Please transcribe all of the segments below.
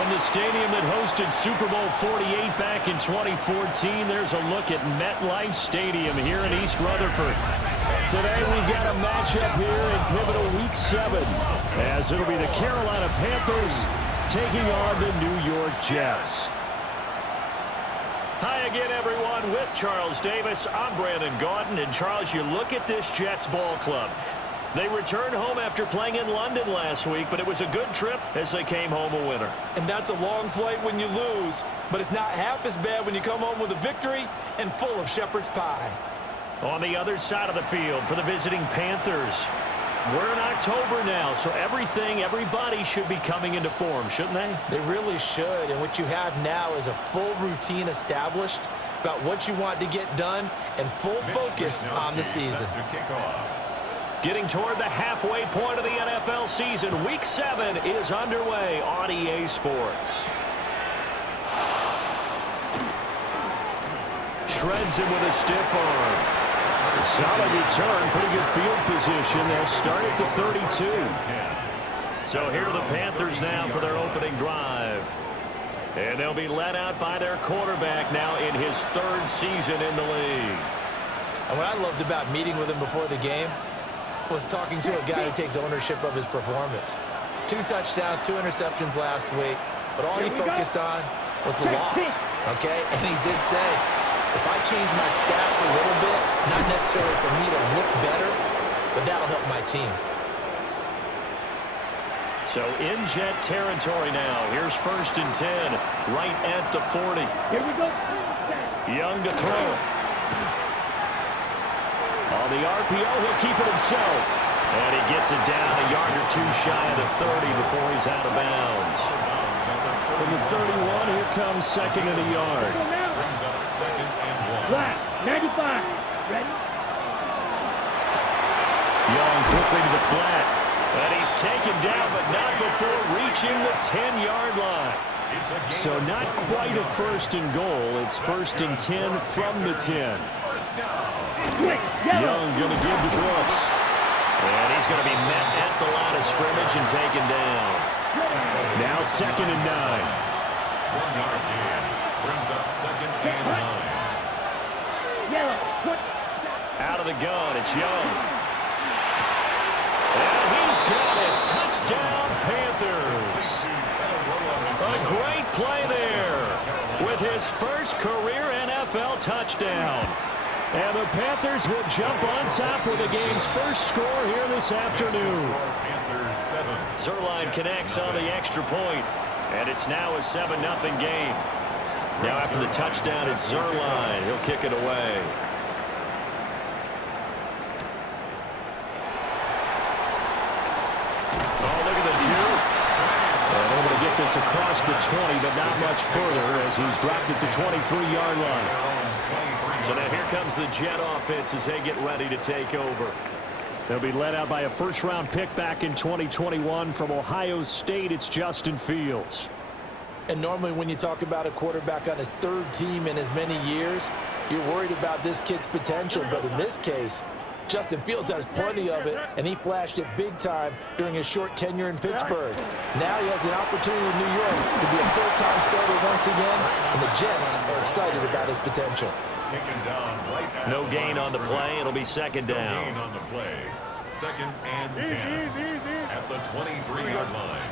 From the stadium that hosted Super Bowl 48 back in 2014, there's a look at MetLife Stadium here in East Rutherford. Today we've got a matchup here in pivotal Week 7, as it'll be the Carolina Panthers taking on the New York Jets. Hi again, everyone. With Charles Davis, I'm Brandon Gaudin. And Charles, you look at this Jets ball club. They returned home after playing in London last week, but it was a good trip as they came home a winner. And that's a long flight when you lose, but it's not half as bad when you come home with a victory and full of shepherd's pie. On the other side of the field for the visiting Panthers, we're in October now, so everybody should be coming into form, shouldn't they? They really should, and what you have now is a full routine established about what you want to get done and full focus on the season. Getting toward the halfway point of the NFL season, Week 7 is underway on EA Sports. Shreds him with a stiff arm. Solid return, pretty good field position. They'll start at the 32. So here are the Panthers now for their opening drive. And they'll be led out by their quarterback now in his 3rd season in the league. And what I loved about meeting with him before the game was talking to a guy who takes ownership of his performance. 2 touchdowns, 2 interceptions last week, but all he focused on was the loss, okay? And he did say, if I change my stats a little bit, not necessarily for me to look better, but that'll help my team. So in Jet territory now. Here's 1st and 10, right at the 40. Here we go. Young to throw. On the RPO, he'll keep it himself. And he gets it down a yard or 2 shy of the 30 before he's out of bounds. From the 31, here comes 2nd and a yard. Brings up 2nd and 1. Left, 95. Ready? Young quickly to the flat. And he's taken down, but not before reaching the 10-yard line. So not quite a 1st and goal. It's 1st and 10 from the 10. Young going to give to Brooks. And he's going to be met at the line of scrimmage and taken down. Now 2nd and 9. 1-yard gain. Brings up 2nd and 9. Out of the gun, it's Young. And he's got it. Touchdown, Panthers. A great play there with his first career NFL touchdown. And the Panthers will jump on top with the game's first score here this afternoon. Zerline connects on the extra point, and it's now a 7-0 game. Now after the touchdown, it's Zerline. He'll kick it away. Oh, look at the juke. And able to get this across the 20, but not much further as he's dropped it to 23-yard line. So now here comes the Jet offense as they get ready to take over. They'll be led out by a 1st-round pick back in 2021 from Ohio State. It's Justin Fields. And normally when you talk about a quarterback on his 3rd team in as many years, you're worried about this kid's potential. But in this case, Justin Fields has plenty of it, and he flashed it big time during his short tenure in Pittsburgh. Now he has an opportunity in New York to be a full-time starter once again, and the Jets are excited about his potential. No gain on the play. It'll be 2nd down. No gain on the play. 2nd and 10 at the 23-yard line.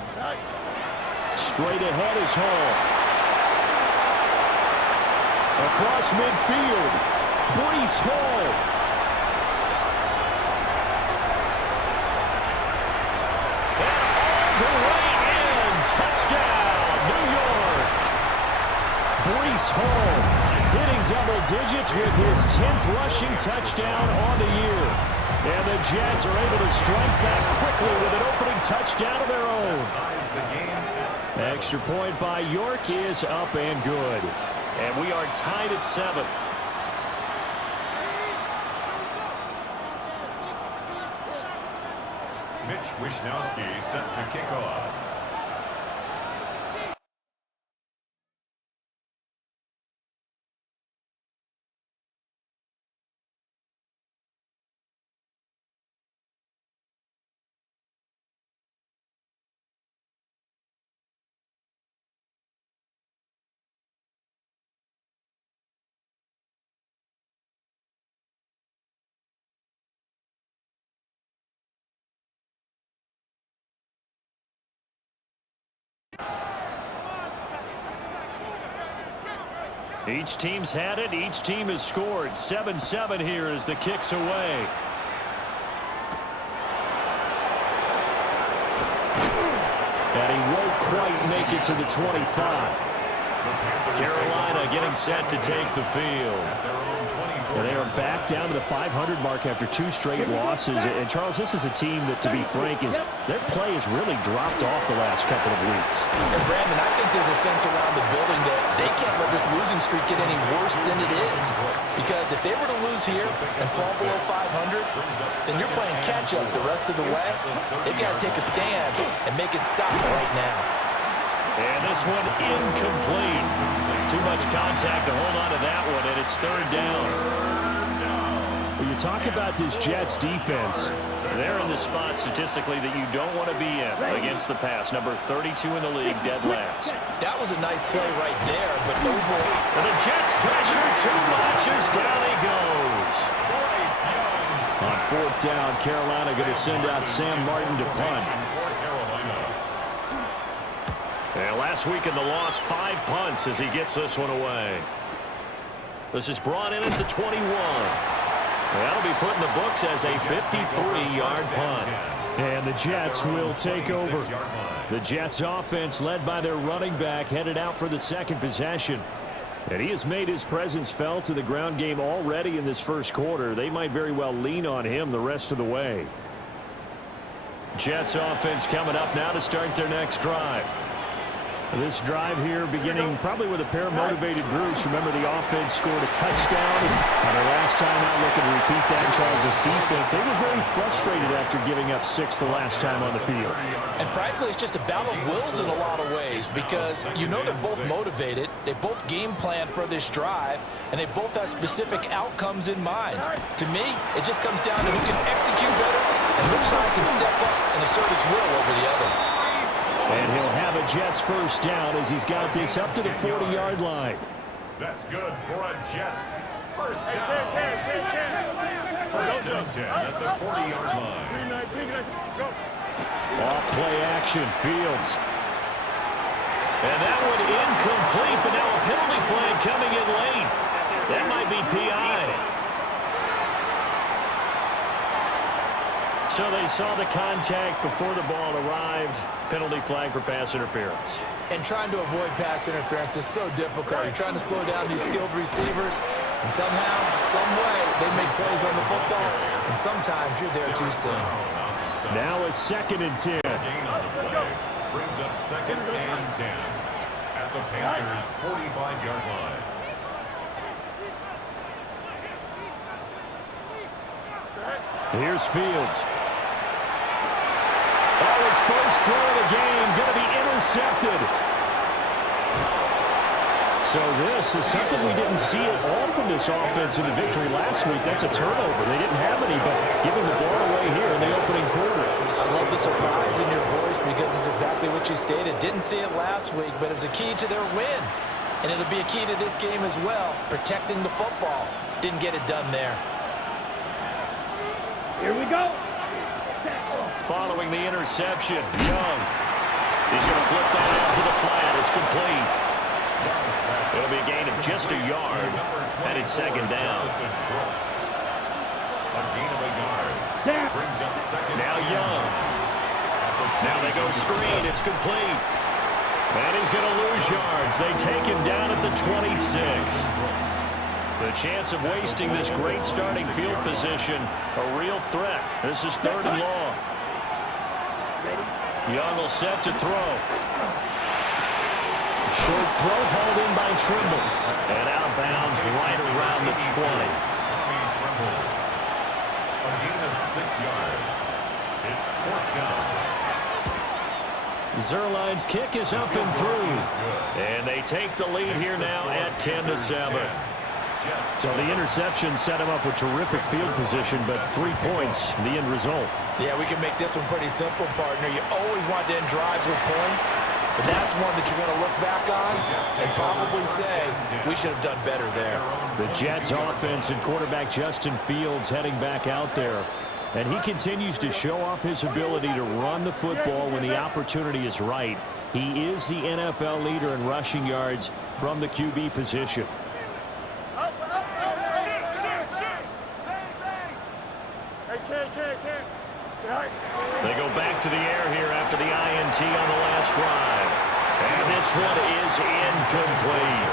Straight ahead is Hall. Across midfield, Breece Hall. And all the way in. Touchdown, New York. Breece Hall hitting double digits with his 10th rushing touchdown on the year. And the Jets are able to strike back quickly with an opening touchdown of their own. Extra point by York is up and good. And we are tied at 7. Mitch Wishnowsky set to kick off. Each team's had it. Each team has scored. 7-7 here as the kick's away. And he won't quite make it to the 25. Carolina getting set to take the field. And they are back down to the 500 mark after 2 straight losses. And, Charles, this is a team that, to be frank, their play has really dropped off the last couple of weeks. And, Brandon, I think there's a sense around the building that they can't let this losing streak get any worse than it is. Because if they were to lose here and fall below 500, then you're playing catch-up the rest of the way. They've got to take a stand and make it stop right now. And this one incomplete. Too much contact to hold on to that one, and it's 3rd down. Well, you talk about this Jets defense. They're in the spot statistically that you don't want to be in against the pass. Number 32 in the league, dead last. That was a nice play right there, but overall. And the Jets pressure too much as down he goes. On 4th down, Carolina going to send out Sam Martin to punt. And last week in the loss, 5 punts as he gets this one away. This is brought in at the 21. That'll be put in the books as a 53-yard punt. And the Jets will take over. The Jets offense led by their running back headed out for the 2nd possession. And he has made his presence felt to the ground game already in this first quarter. They might very well lean on him the rest of the way. Jets offense coming up now to start their next drive. This drive here beginning probably with a pair of motivated groups. Remember, the offense scored a touchdown. And their last time out, looking to repeat that. Charles' defense, they were very frustrated after giving up 6 the last time on the field. And frankly, it's just a battle of wills in a lot of ways because you know they're both motivated. They both game plan for this drive, and they both have specific outcomes in mind. To me, it just comes down to who can execute better and which side can step up and assert its will over the other. And he'll have a Jets first down as he's got this up to the 40-yard line. That's good for a Jets first down. First and 10 at the 40-yard line. Off play action, Fields. And that one incomplete, but now a penalty flag coming in late. That might be PI. So they saw the contact before the ball arrived. Penalty flag for pass interference. And trying to avoid pass interference is so difficult. You're trying to slow down these skilled receivers, and somehow, some way, they make plays on the football, and sometimes you're there too soon. Now a 2nd and 10. Brings up 2nd and 10 at the Panthers' 45-yard line. Here's Fields. Oh, his first throw of the game going to be intercepted. So this is something we didn't see at all from this offense in the victory last week. That's a turnover. They didn't have any, but giving the ball away here in the opening quarter. I love the surprise in your voice because it's exactly what you stated. Didn't see it last week, but it was a key to their win. And it'll be a key to this game as well, protecting the football. Didn't get it done there. Here we go. Following the interception, Young. He's going to flip that out to the flat. It's complete. It'll be a gain of just a yard, and it's 2nd down. A gain of a yard. Brings up 2nd. Now Young. Now they go screen. It's complete. And he's going to lose yards. They take him down at the 26. The chance of wasting this great starting field position, a real threat. This is 3rd and long. Young will set to throw. Short throw hauled in by Trimble. And out of bounds right around the 20. Tommy Trimble. A gain of 6 yards. It's 4th down. Zerline's kick is up and through. And they take the lead here now at 10-7. So the interception set him up with terrific field position, but 3 points, the end result. Yeah, we can make this one pretty simple, partner. You always want to end drives with points, but that's one that you're going to look back on and probably say, we should have done better there. The Jets offense and quarterback Justin Fields heading back out there. And he continues to show off his ability to run the football when the opportunity is right. He is the NFL leader in rushing yards from the QB position. They go back to the air here after the INT on the last drive. And this one is incomplete.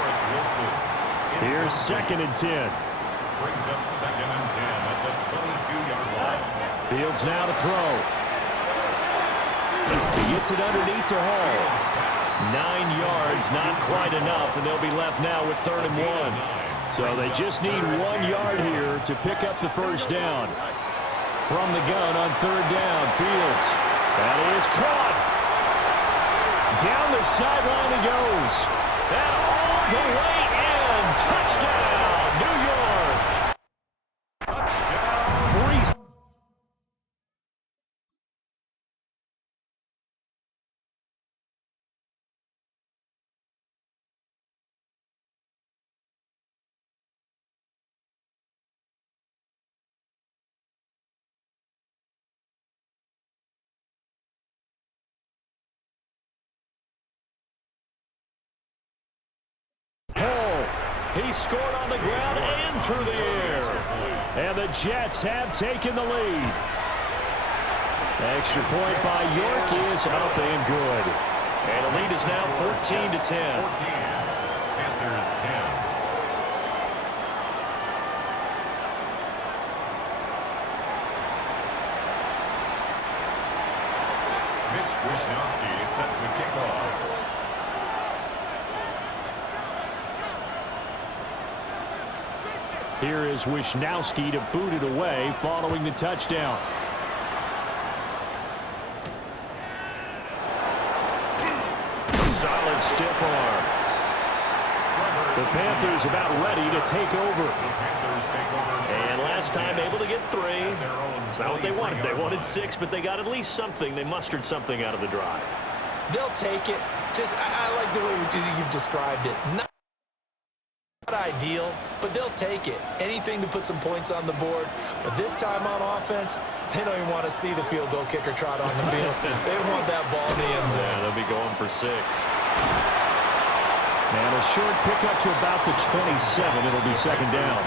Here's 2nd and 10. Brings up 2nd and 10 at the 22-yard line. Fields now to throw. He gets it underneath to Hall. 9 yards, not quite enough, and they'll be left now with 3rd and 1. So they just need 1 yard here to pick up the first down. From the gun on 3rd down, Fields. That is caught. Down the sideline he goes. And all the way in. Touchdown, New York. Touchdown. 3. He scored on the ground and through the air. And the Jets have taken the lead. Extra point by York is up and good. And the lead is now 14-10. 14. Panthers 10. Mitch Wishnowsky is set to kick off. Here is Wishnowsky to boot it away following the touchdown. Solid stiff arm. The Panthers about ready to take over. And last time able to get 3. It's not what they wanted. They wanted 6, but they got at least something. They mustered something out of the drive. They'll take it. I like the way you've described it. Not ideal, but they'll take it. Anything to put some points on the board. But this time on offense, they don't even want to see the field goal kicker trot on the field. They want that ball in the end zone. Yeah, they'll be going for 6. And a short pickup to about the 27. It'll be 2nd down.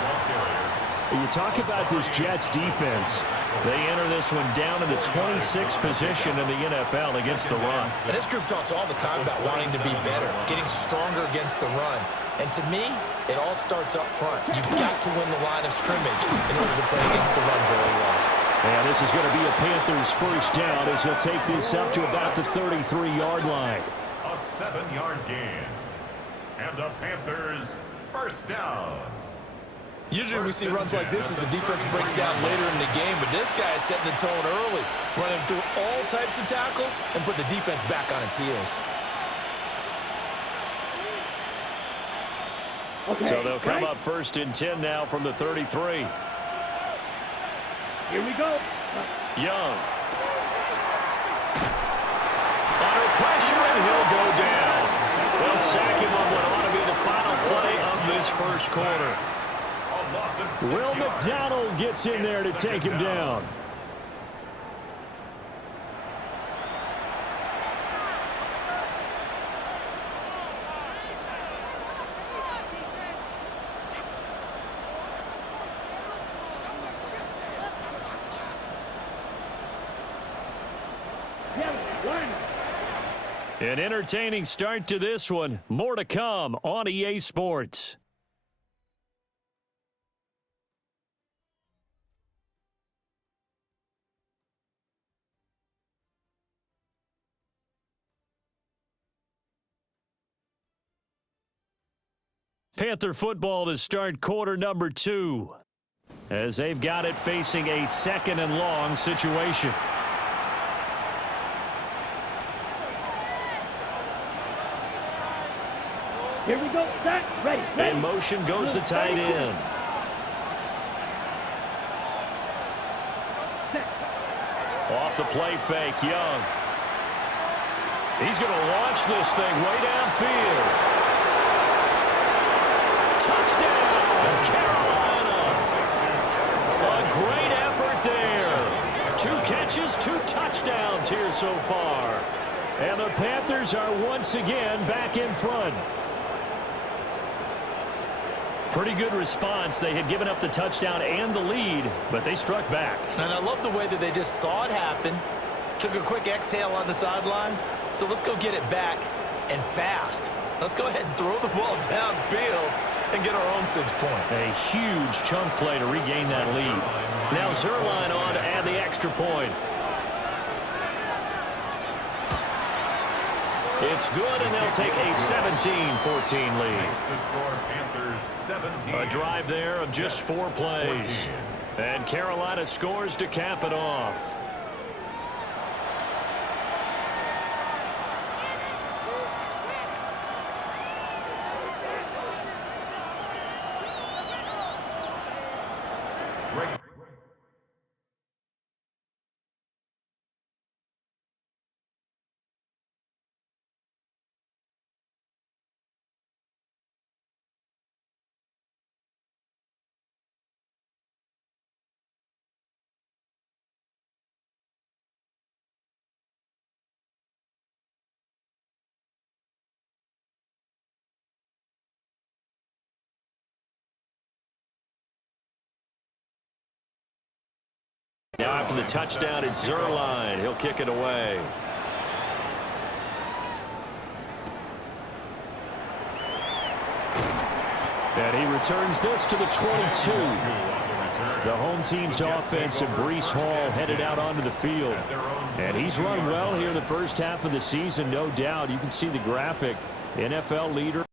You talk about this Jets defense. They enter this one down in the 26th position in the NFL against the run. And this group talks all the time about wanting to be better, getting stronger against the run. And to me, it all starts up front. You've got to win the line of scrimmage in order to play against the run very well. And this is going to be a Panthers first down as he'll take this up to about the 33-yard line. A 7-yard gain. And the Panthers first down. Usually we see runs like this as the defense breaks down later in the game, but this guy is setting the tone early, running through all types of tackles and put the defense back on its heels. Okay, so they'll come up 1st and 10 now from the 33. Here we go. Young. Under pressure, and he'll go down. They'll sack him on what ought to be the final play of this first quarter. Will McDonald gets in there to take him down. An entertaining start to this one. More to come on EA Sports. Panther football to start quarter number 2 as they've got it facing a 2nd and long situation. Here we go. Set. Ready. In motion goes the tight end. Off the play fake, Young. He's going to launch this thing way downfield. Touchdown, Carolina. A great effort there. 2 catches, 2 touchdowns here so far. And the Panthers are once again back in front. Pretty good response. They had given up the touchdown and the lead, but they struck back. And I love the way that they just saw it happen, took a quick exhale on the sidelines. So let's go get it back and fast. Let's go ahead and throw the ball downfield and get our own 6 points. A huge chunk play to regain that lead. Now Zerline on to add the extra point. It's good, and they'll take a 17-14 lead. The score, Panthers 17. A drive there of just 4 plays. 14. And Carolina scores to cap it off. Now after the touchdown, it's Zerline. He'll kick it away. And he returns this to the 22. The home team's offense and Breece Hall headed out onto the field. And he's run well here in the first half of the season, no doubt. You can see the graphic. NFL leader.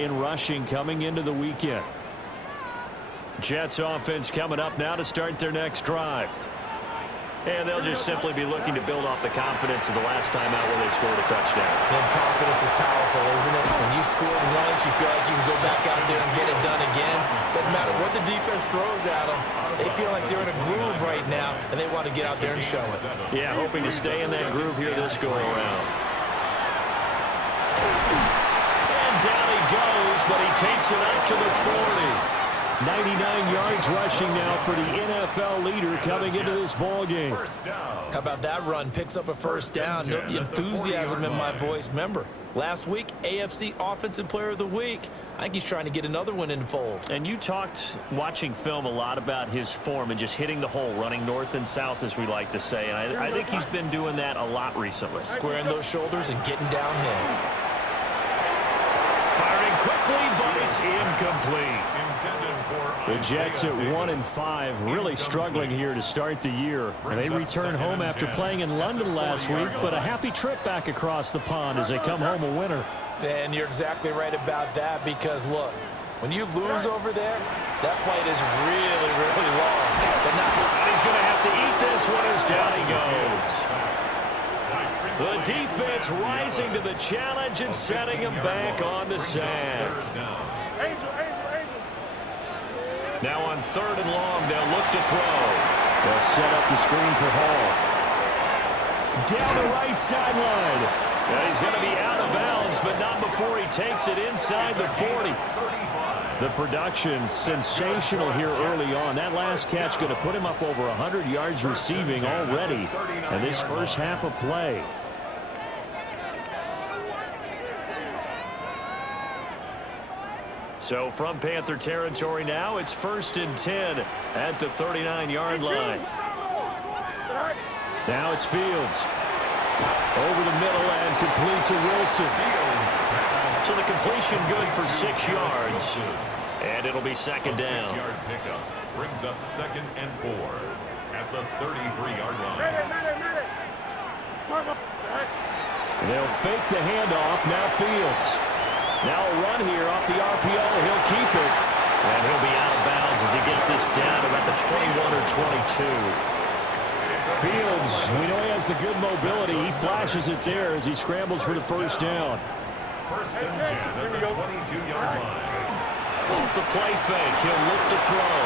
in rushing coming into the weekend. Jets offense coming up now to start their next drive. And they'll just simply be looking to build off the confidence of the last time out when they scored a touchdown. And confidence is powerful, isn't it? When you scored once, you feel like you can go back out there and get it done again. Doesn't matter what the defense throws at them. They feel like they're in a groove right now, and they want to get out there and show it. Yeah, hoping to stay in that groove here this go-around. And down he goes, but he takes it up to the 40. 99 yards rushing now for the NFL leader coming into this ballgame. How about that run? Picks up a first down. Note the enthusiasm in my voice. Remember, last week, AFC Offensive Player of the Week. I think he's trying to get another one in the fold. And you talked, watching film, a lot about his form and just hitting the hole, running north and south, as we like to say. And I think he's been doing that a lot recently. Squaring those shoulders and getting downhill. Firing quickly, but it's incomplete. The Jets at 1-5, really struggling here to start the year. And they return home after playing in London last week, but a happy trip back across the pond as they come home a winner. And you're exactly right about that because, look, when you lose over there, that flight is really, really long. But not and he's going to have to eat this one as down he goes. The defense rising to the challenge and setting him back on the sack. Now on 3rd and long, they'll look to throw. They'll set up the screen for Hall. Down the right sideline. Now he's going to be out of bounds, but not before he takes it inside the 40. The production sensational here early on. That last catch going to put him up over 100 yards receiving already in this first half of play. So from Panther territory now, it's 1st and 10 at the 39-yard line. Now it's Fields. Over the middle and complete to Wilson. So the completion good for 6 yards. And it'll be 2nd down. 6-yard pickup brings up 2nd and 4 at the 33-yard line. They'll fake the handoff. Now Fields. Now a run here off the RPO. He'll keep it. And he'll be out of bounds as he gets this down about the 21 or 22. Fields, we know he has the good mobility. He flashes it there as he scrambles for the first down. 1st and 10 at the 22-yard line. Off the play fake, he'll look to throw.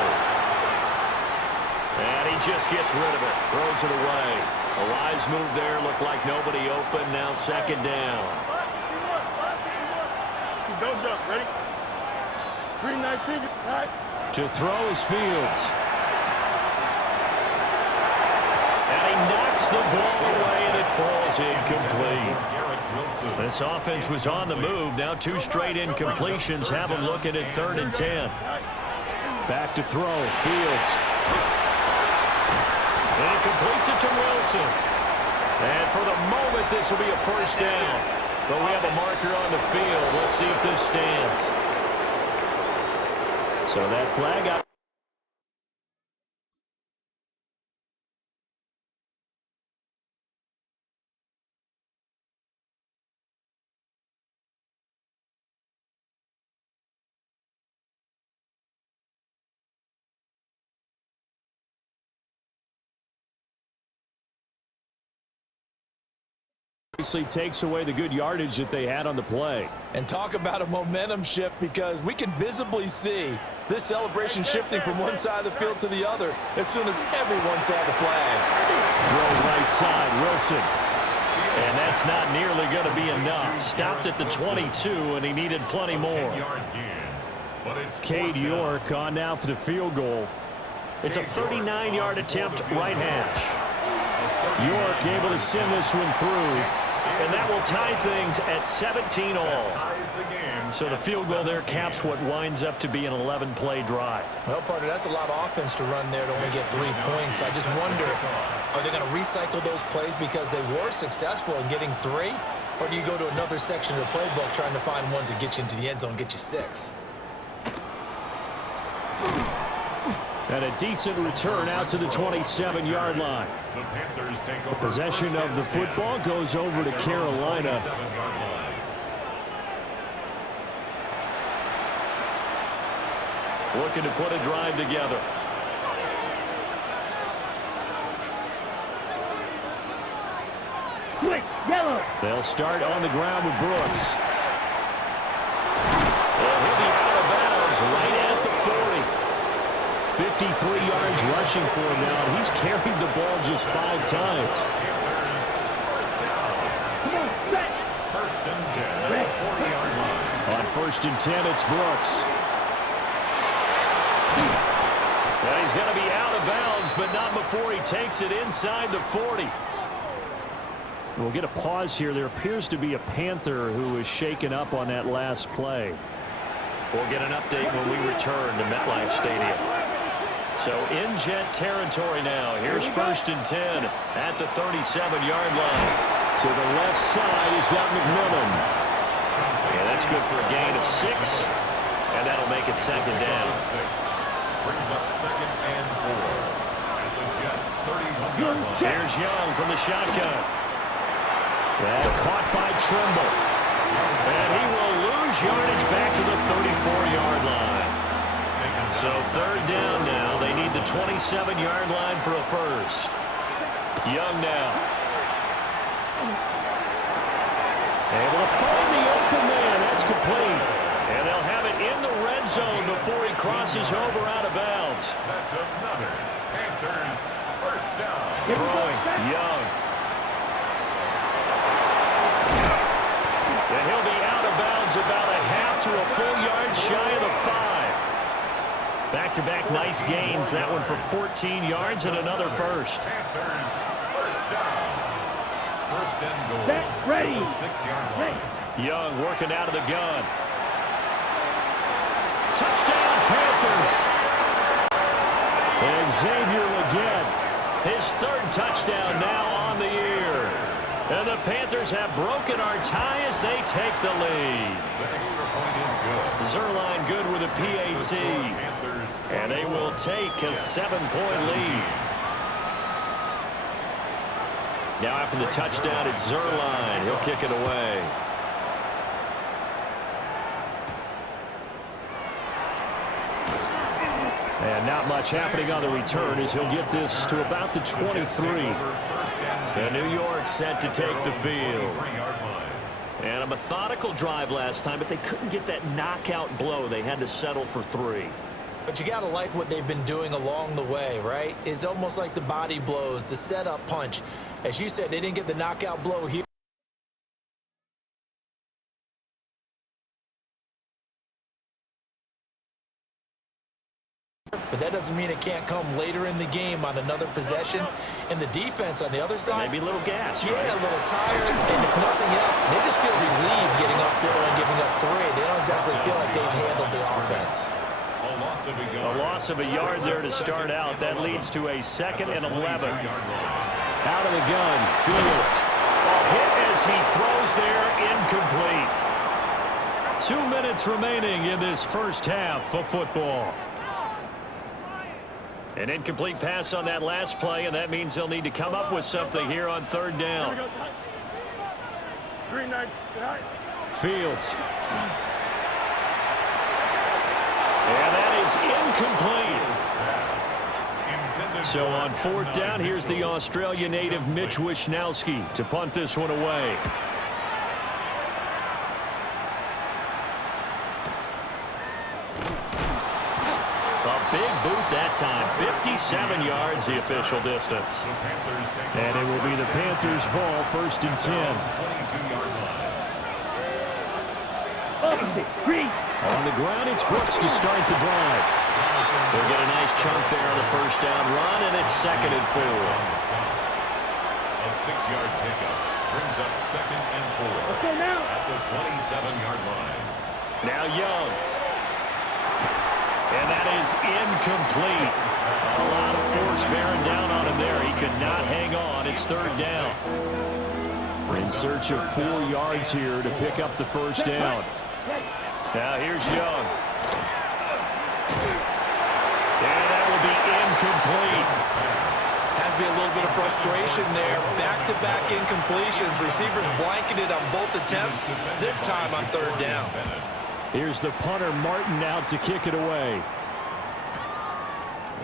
And he just gets rid of it. Throws it away. A wise move there. Looked like nobody open. Now 2nd down. Don't jump. Ready? 319. Right. To throw is Fields. And he knocks the ball away, and it falls incomplete. This offense was on the move. Now 2 straight incompletions have them looking at 3rd and 10. Back to throw. Fields. And he completes it to Wilson. And for the moment, this will be a first down. But we have a marker on the field. Let's see if this stands. So that flag out. Obviously takes away the good yardage that they had on the play. And talk about a momentum shift because we can visibly see this celebration shifting from one side of the field to the other as soon as everyone saw the flag. Throw right side, Wilson. And that's not nearly going to be enough. Stopped at the 22, and he needed plenty more. Cade York on now for the field goal. It's a 39-yard attempt, right hash. York able to send this one through. And that will tie things at 17 all. So the field goal there caps what winds up to be an 11-play drive. Well, partner, that's a lot of offense to run there to only get 3 points. I just wonder, are they going to recycle those plays because they were successful in getting 3? Or do you go to another section of the playbook trying to find ones that get you into the end zone and get you 6? And a decent return out to the 27-yard line. The possession of the football goes over to Carolina. looking to put a drive together. Quick, yellow. They'll start on the ground with Brooks. And he'll be out of bounds right at the 40. 53 yards rushing for him now. He's carried the ball just 5 times. Come on, set. First and 10 at the 40-yard line. On first and 10, it's Brooks. And he's going to be out of bounds, but not before he takes it inside the 40. We'll get a pause here. There appears to be a Panther who is shaken up on that last play. We'll get an update when we return to MetLife Stadium. So in Jet territory now. Here's first and 10 at the 37-yard line. To the left side, he's got McMillan. Yeah, that's good for a gain of 6. And that'll make it second down. Brings up second and 4 at the Jets' 31-yard line. Here's Young from the shotgun. And caught by Trimble. And he will lose yardage back to the 34-yard line. So third down now. They need the 27-yard line for a first. Young now. Able to find the open man. That's complete. And they'll have it in the red zone before he crosses over out of bounds. That's another Panthers first down. Throwing Young. And he'll be out of bounds about a half to a full yard shy of the 5. Back-to-back nice gains. That one for 14 yards and another first. Panthers first down. First and goal. Set, ready. At the 6-yard line. Young working out of the gun. Touchdown, Panthers. And Xavier again. His third touchdown now on the year. And the Panthers have broken our tie as they take the lead. The extra point is good. Zerline good with a PAT. Panthers, And they will take a 7-point lead. Now after the touchdown, it's Zerline. He'll kick it away. And not much happening on the return as he'll get this to about the 23. And New York set to take the field. And a methodical drive last time, but they couldn't get that knockout blow. They had to settle for 3. But you got to like what they've been doing along the way, right? It's almost like the body blows, the setup punch. As you said, they didn't get the knockout blow here. But that doesn't mean it can't come later in the game on another possession. And the defense on the other side, Maybe a little gas, yeah, right? a little tired. And if nothing else, they just feel relieved getting upfield and giving up 3. They don't exactly feel like they've handled the offense. A loss of a yard there to start out. That leads to a 2nd and 11. Out of the gun, Fields. A hit as he throws there, incomplete. 2 minutes remaining in this first half of football. An incomplete pass on that last play, and that means they'll need to come up with something here on third down. Fields. And that is incomplete. So on fourth down, here's the Australia native Mitch Wishnowsky to punt this one away. A big boot that time. 57 yards the official distance. And it will be the Panthers' ball, first and 10. Green. On the ground, it's Brooks to start the drive. They'll get a nice chunk there on the first down run, and it's 2nd and 4. A 6-yard pickup brings up 2nd and 4 Let's go now. at the 27-yard line. Now Young. And that is incomplete. A lot of force bearing down on him there. He could not hang on. It's third down. In search of 4 yards here to pick up the first down. Now here's Young. And that will be incomplete. Has to be a little bit of frustration there. Back-to-back incompletions. Receivers blanketed on both attempts, this time on third down. Here's the punter, Martin, out to kick it away.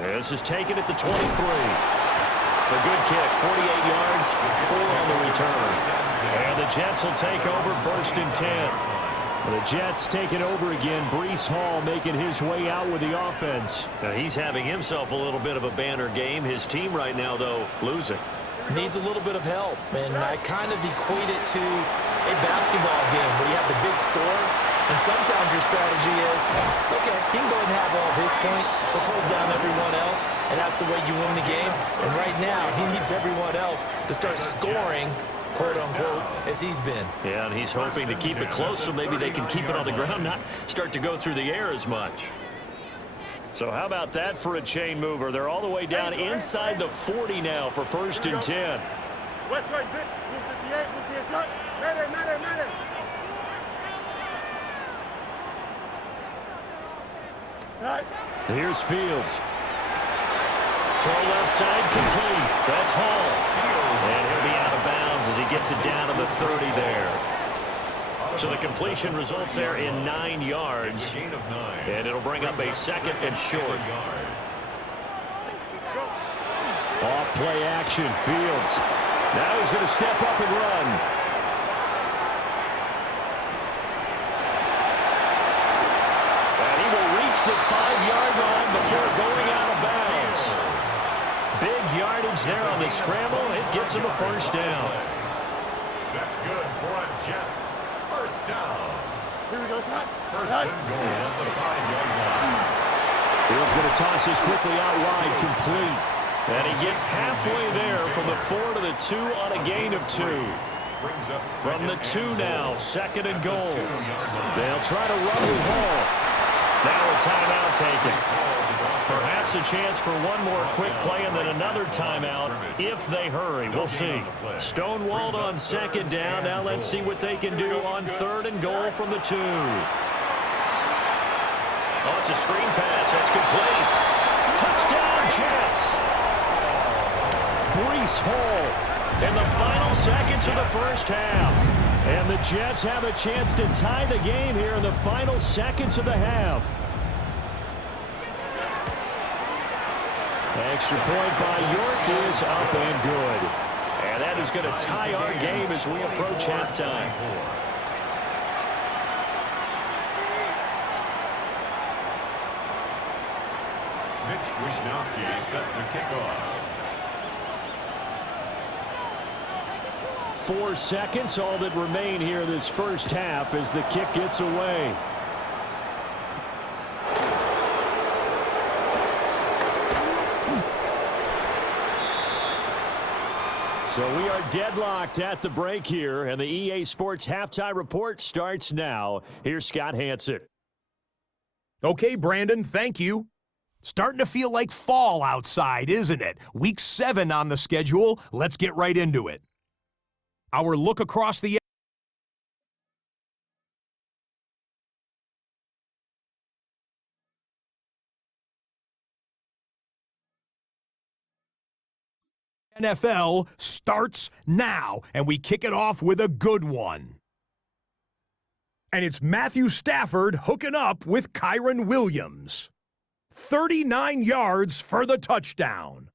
This is taken at the 23. A good kick, 48 yards, 4 on the return. And the Jets will take over 1st and 10. The Jets take it over again. Breece Hall making his way out with the offense. Now he's having himself a little bit of a banner game. His team right now, though, losing. Needs a little bit of help, and I kind of equate it to a basketball game where you have the big score, and sometimes your strategy is, okay, he can go ahead and have all of his points. Let's hold down everyone else, and that's the way you win the game. And right now, he needs everyone else to start scoring, quote-unquote, as he's been. Yeah, and he's hoping to keep it close so maybe they can keep it on the ground, not start to go through the air as much. So how about that for a chain mover? They're all the way down inside the 40 now for 1st and 10. West right, fit. 58, what's his shot? Matter. Right. Here's Fields. Throw left side, complete. That's Hall. And he'll be out of bounds as he gets it down to the 30 there. So the completion results there in 9 yards. And it'll bring up a 2nd and short. Off play action, Fields. Now he's going to step up and run. And he will reach the 5-yard line before going out of bounds. Big yardage there on the scramble. It gets him a 1st down. That's good for a Jets 1st down. Here we go, Scott. 1st and goal at the 5-yard line. Fields going to toss this quickly out wide, complete. And he gets halfway there from the 4 to the 2 on a gain of 2. From the 2 now, 2nd and goal. They'll try to run with Hall. Now a timeout taken. Perhaps a chance for one more quick play and then another timeout if they hurry. We'll see. Stonewalled on 2nd down. Now let's see what they can do on 3rd and goal from the 2. Oh, it's a screen pass. That's complete. Touchdown, Jets. Breece Hall in the final seconds of the 1st half. And the Jets have a chance to tie the game here in the final seconds of the half. Extra point by York is up and good. And that is going to tie our game as we approach halftime. Mitch Wishnowsky set to kick off. 4 seconds, all that remain here this 1st half as the kick gets away. So we are deadlocked at the break here, and the EA Sports Halftime Report starts now. Here's Scott Hansen. Okay, Brandon, thank you. Starting to feel like fall outside, isn't it? Week 7 on the schedule. Let's get right into it. Our look across the NFL starts now, and we kick it off with a good one. And it's Matthew Stafford hooking up with Kyron Williams. 39 yards for the touchdown.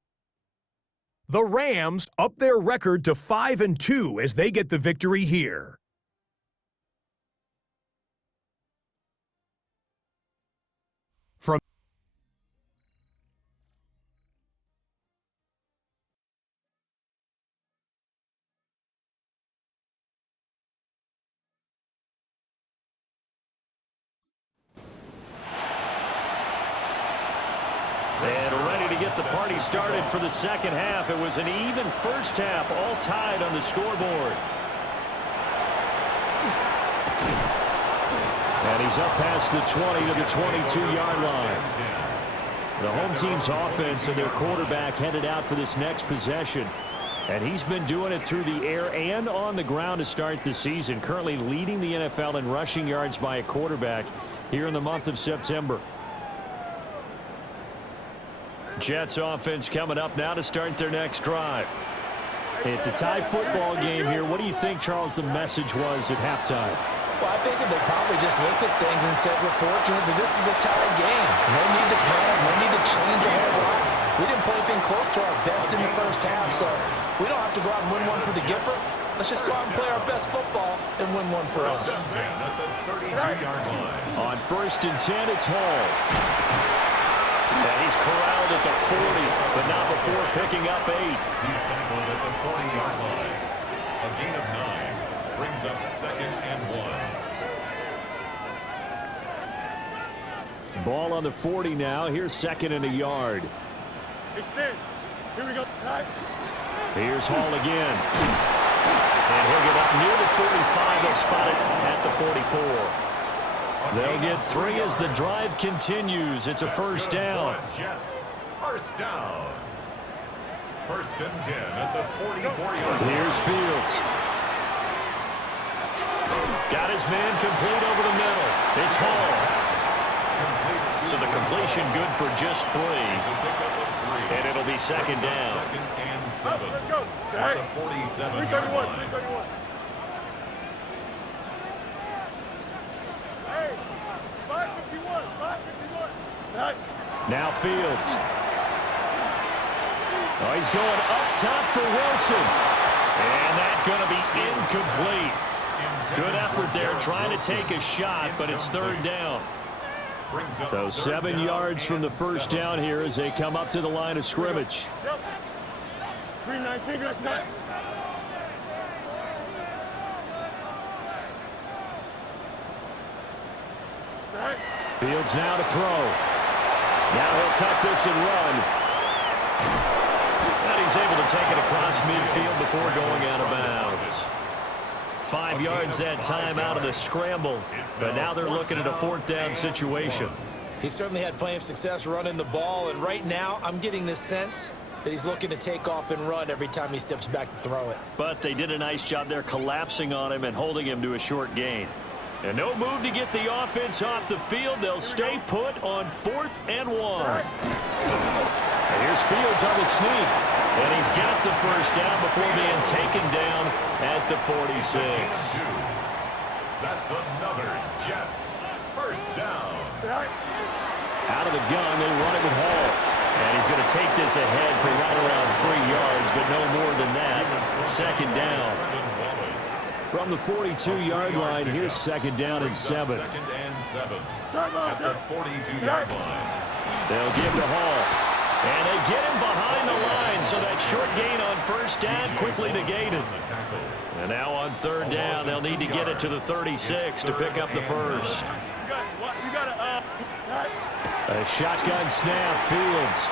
The Rams up their record to 5-2 as they get the victory here. From And ready to get the party started for the 2nd half. It was an even 1st half, all tied on the scoreboard. And he's up past the 20 to the 22-yard line. The home team's offense and their quarterback headed out for this next possession. And he's been doing it through the air and on the ground to start the season, currently leading the NFL in rushing yards by a quarterback here in the month of September. Jets offense coming up now to start their next drive. It's a tie football game here. What do you think, Charles, the message was at halftime? Well, I think that they probably just looked at things and said, we're fortunate that this is a tie game. No need to panic, no need to change a whole lot. We didn't play anything close to our best in the first half, so we don't have to go out and win one for the Gipper. Let's just go out and play our best football and win one for us. On 1st and 10, it's Hall. And he's corralled at the 40, but not before picking up 8. He's tackled at the 40-yard line. A gain of 9 brings up 2nd and 1. Ball on the 40 now. Here's 2nd and a yard. Extend. Here we go. Right. Here's Hall again. And he'll get up near the 45. They'll spot it at the 44. They'll get 3 as the drive continues. It's a first down. Jets. First down. 1st and 10 at the 44-yard line. Here's Fields. Got his man complete over the middle. It's Hall. So the completion good for just 3. And it'll be 2nd down. 2nd and 7. Let's go. At the 47-yard 331. line. 331. Hey, 551. 551. Right. Now Fields. Oh, he's going up top for Wilson. And that's going to be incomplete. Good effort there trying to take a shot, but it's 3rd down. So 7 yards from the first down here as they come up to the line of scrimmage. 319. Right. Fields now to throw. Now he'll tuck this and run. And he's able to take it across midfield before going out of bounds. 5 yards that time out of the scramble. But now they're looking at a 4th down situation. He certainly had plenty of success running the ball, and right now I'm getting the sense that he's looking to take off and run every time he steps back to throw it. But they did a nice job there collapsing on him and holding him to a short gain. And no move to get the offense off the field. They'll stay put on 4th and 1. And here's Fields on the sneak. And he's got the first down before being taken down at the 46. That's another Jets. First down. Out of the gun, they run it with Hall. And he's going to take this ahead for right around 3 yards, but no more than that. 2nd down. From the 42-yard line, here's 2nd down and 7. 2nd and 7. At the 42-yard line. They'll give to Hall. And they get him behind the line, so that short gain on first down quickly negated. And now on 3rd down, they'll need to get it to the 36 to pick up the first. A shotgun snap, Fields.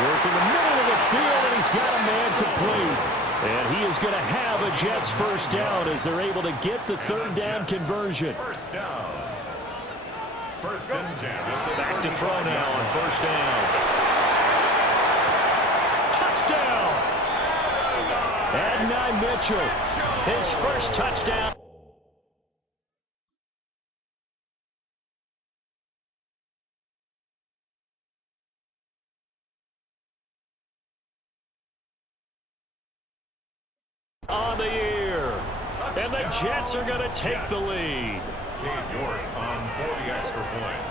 Working the middle of the field, and he's got a man complete. And he is going to have a Jets first down as they're able to get the 3rd down conversion. First down. 1st and 10. Back to throw now on 1st down. Touchdown! Adonai Mitchell, his first touchdown. On the year. And the Jets are going to take the lead. Cade York on for the extra point.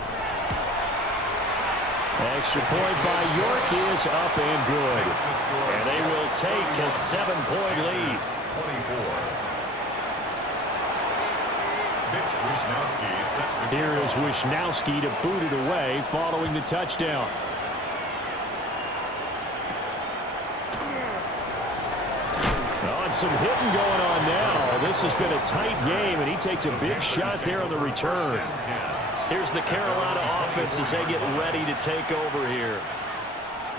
Extra point by York is up and good. And they will take a 7-point lead. 24. Here is Wisnowski to boot it away following the touchdown. Some hitting going on now. This has been a tight game, and he takes a big shot there on the return. Here's the Carolina offense as they get ready to take over here.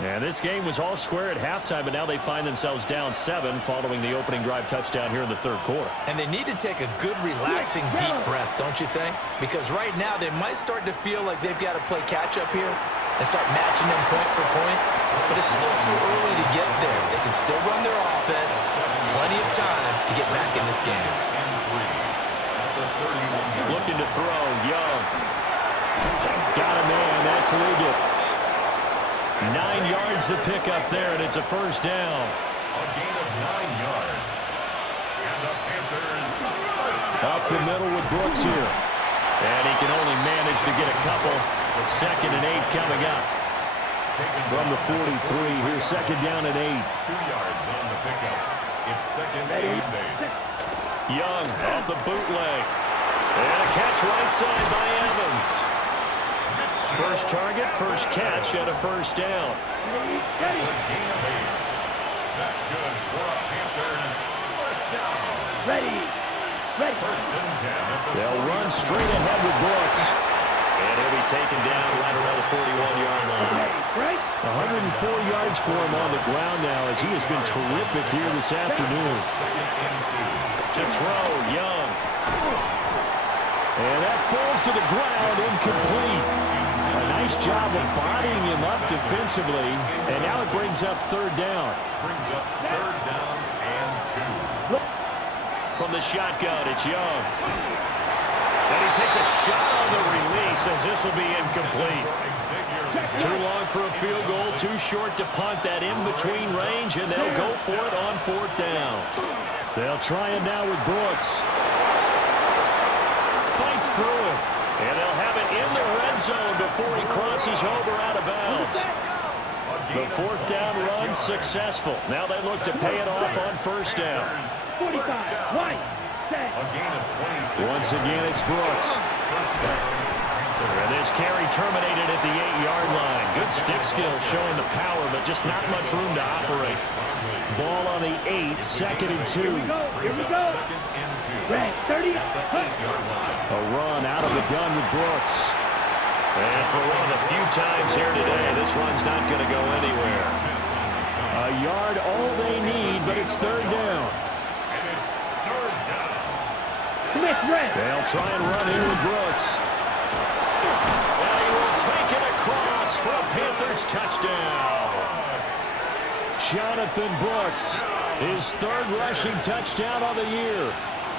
And this game was all square at halftime, but now they find themselves down 7 following the opening drive touchdown here in the 3rd quarter. And they need to take a good, relaxing, deep breath, don't you think? Because right now they might start to feel like they've got to play catch-up here and start matching them point for point. But it's still too early to get there. They can still run their offense. Plenty of time to get back in this game. Looking to throw, Young. Got a man, that's Liggett. 9 yards to pick up there, and it's a first down. A gain of 9 yards. And the Panthers first down. Up the middle with Brooks here. And he can only manage to get a couple. 2nd and 8 coming up. From the 43, here's 2nd down and 8. 2 yards on the pickup. It's 2nd and 8. Young off the bootleg. And a catch right side by Evans. First target, first catch, and a first down. That's a gain of 8. That's good for a Panthers first down. Ready. First and 10. They'll run straight ahead with Brooks. And he'll be taken down right around the 41-yard line. 104 yards for him on the ground now as he has been terrific here this afternoon. 2nd and 2. To throw, Young. And that falls to the ground, incomplete. A nice job of bodying him up defensively. And now it brings up 3rd down. Brings up 3rd down and 2. From the shotgun, it's Young. And he takes a shot on the release as this will be incomplete. Too long for a field goal, too short to punt that in-between range, and they'll go for it on 4th down. They'll try it now with Brooks. Fights through it, and they'll have it in the red zone before he crosses over out of bounds. The 4th down run successful. Now they look to pay it off on 1st down. 45, right, set. A gain of 26. Once again, it's Brooks. And this carry terminated at the 8-yard line. Good stick skill showing the power, but just not much room to operate. Ball on the 8, 2nd and 2. Here we go. 2nd and 2. Red, 30. A run out of the gun with Brooks. And for one of the few times here today, this run's not going to go anywhere. A yard all they need, but it's 3rd down. And it's 3rd down. Smith, red. They'll try and run here with Brooks. And he will take it across for a Panthers touchdown. Jonathan Brooks, his 3rd rushing touchdown on the year.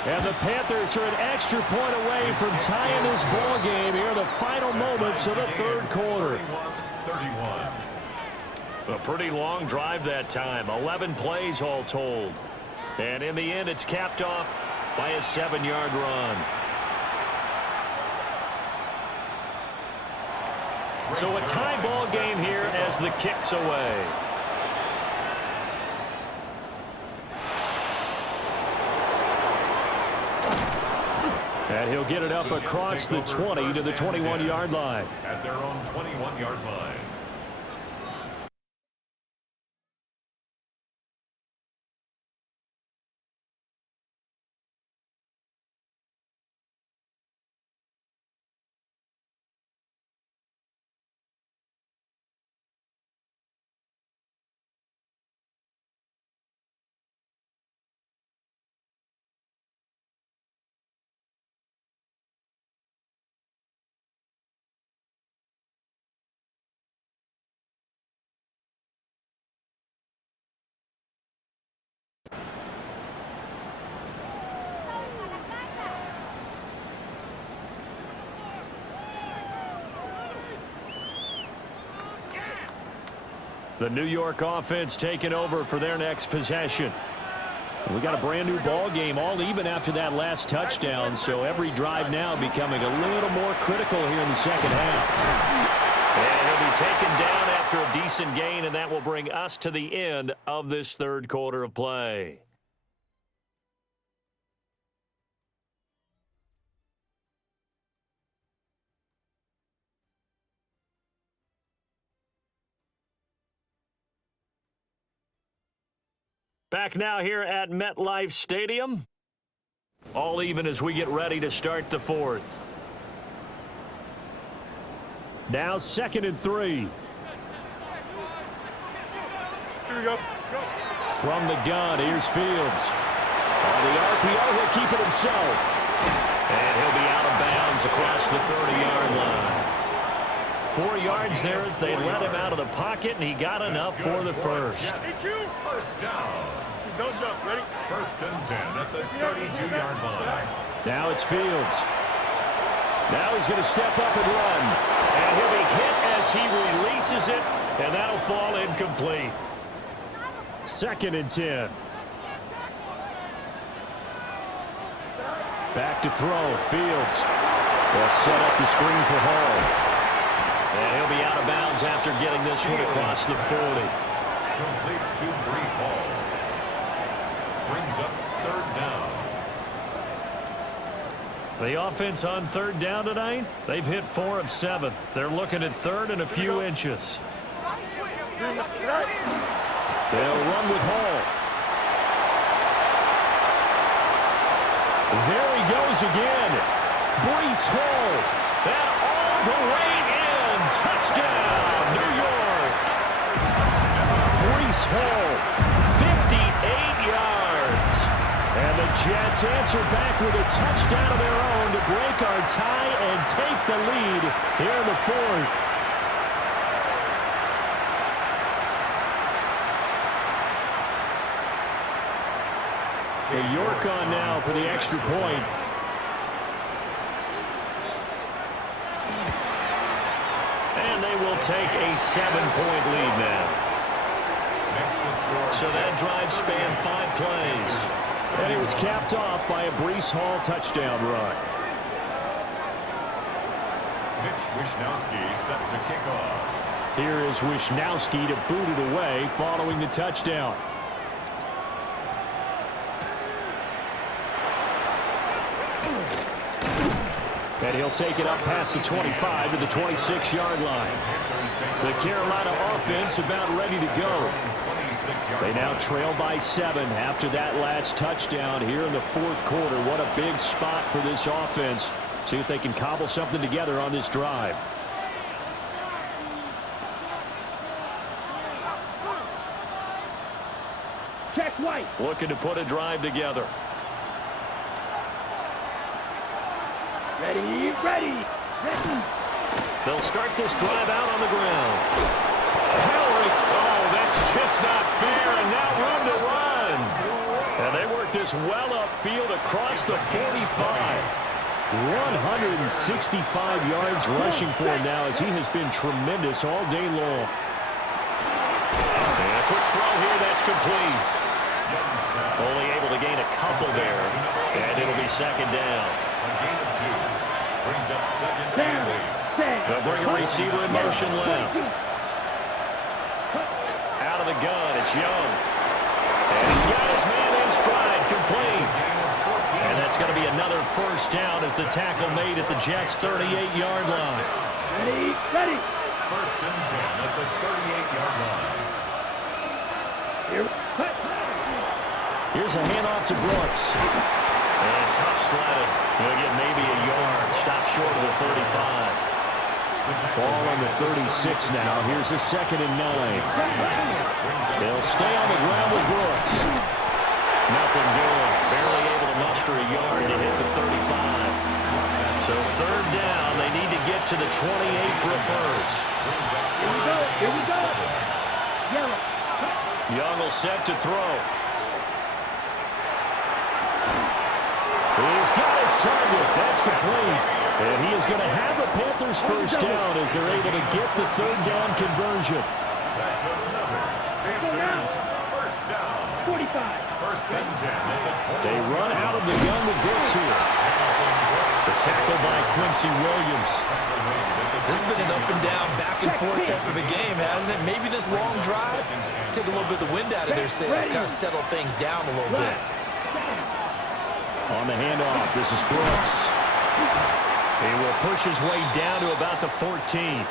And the Panthers are an extra point away from tying this ball game here in the final moments of the 3rd quarter. 31. A pretty long drive that time, 11 plays all told. And in the end, it's capped off by a 7-yard run. So a tie ball game here as the kick's away. And he'll get it up across the 20 to the 21-yard line. At their own 21-yard line. The New York offense taking over for their next possession. We got a brand new ball game, all even after that last touchdown, so every drive now becoming a little more critical here in the 2nd half. And he'll be taken down after a decent gain, and that will bring us to the end of this 3rd quarter of play. Back now here at MetLife Stadium. All even as we get ready to start the 4th. Now 2nd and 3. Here we go. From the gun, here's Fields. On the RPO, he'll keep it himself. And he'll be out of bounds across the 30-yard line. 4 yards there as they let him out of the pocket, and he got enough for the first. First down. Don't jump. Ready? 1st and 10 at the 32-yard line. Now it's Fields. Now he's going to step up and run. And he'll be hit as he releases it, and that'll fall incomplete. 2nd and 10. Back to throw. Fields will set up the screen for Hall. And he'll be out of bounds after getting this one across the 40. Complete to Brees Hall. Brings up third down. The offense on third down tonight, they've hit 4 of 7. They're looking at third and a few inches. They'll run with Hall. There he goes again. Brees Hall. And all the way in. Touchdown, New York. Brees Hall, 58 yards. And the Jets answer back with a touchdown of their own to break our tie and take the lead here in the 4th. York on now for the extra point. And they will take a 7-point lead now. So that drive spanned 5 plays. And it was capped off by a Brees Hall touchdown run. Mitch Wishnowsky set to kick off. Here is Wishnowsky to boot it away following the touchdown. And he'll take it up past the 25 to the 26-yard line. The Carolina offense about ready to go. They now trail by 7 after that last touchdown here in the 4th quarter. What a big spot for this offense. See if they can cobble something together on this drive. Check White. Looking to put a drive together. Ready, ready, ready. They'll start this drive out on the ground. Hillary, oh, that's just not fair, and now room to run. And they work this well upfield across the 45. 165 yards rushing for him now as he has been tremendous all day long. And a quick throw here, that's complete. Only able to gain a couple there, and it'll be second down. A gain of 2. Brings up second Down. down. They'll bring a receiver in motion left. Out of the gun, it's Young. And he's got his man in stride, complete. And that's going to be another first down as the tackle made at the Jets' 38-yard line. Ready, ready. First and 10 at the 38-yard line. Here, cut. Here's a handoff to Brooks. And tough sledding. He'll get maybe a yard. Stop short of the 35. Ball on the 36 now. Here's a 2nd and 9. They'll stay on the ground with Brooks. Nothing doing. Barely able to muster a yard to hit the 35. So third down. They need to get to the 28 for a first. Here we go, here we go. Yellow. Young will set to throw. He's got his target. That's complete. And he is going to have a Panthers first down as they're able to get the third down conversion. That's another Panthers first down. 45. First and 10 at the 20. They run out of the gun with Brooks here. The tackle by Quincy Williams. This has been an up and down, back and forth type of a game, hasn't it? Maybe this long drive, take a little bit of the wind out of their sails, kind of settle things down a little bit. On the handoff, this is Brooks. He will push his way down to about the 14.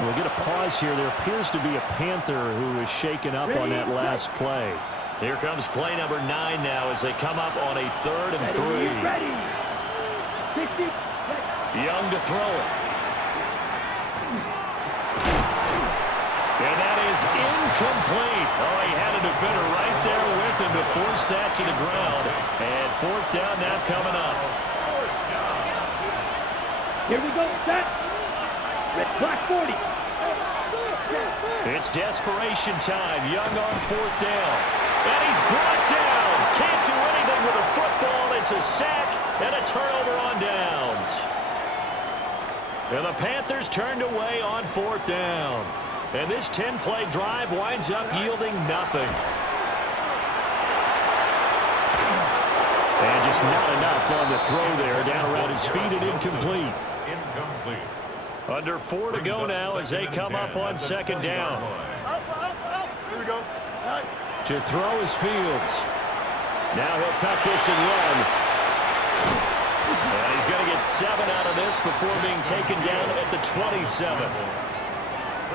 We'll get a pause here. There appears to be a Panther who is shaken up on that last play. Here comes play number 9 now as they come up on a 3rd and 3. Ready. 60. Young to throw it. And that is incomplete. Oh, he had a defender right there with him to force that to the ground. And 4th down now coming up. Here we go, set. Clock 40. It's desperation time. Young on 4th down. And he's brought down. Can't do anything with a football. It's a sack and a turnover on downs. And the Panthers turned away on 4th down. And this 10-play drive winds up yielding nothing. And just not enough on the throw there. Down around his feet and incomplete. Incomplete. Under 4 to go now as they come up on second down. Here we go. To throw is Fields. Now he'll tuck this and run. And he's going to get 7 out of this before being taken down at the 27.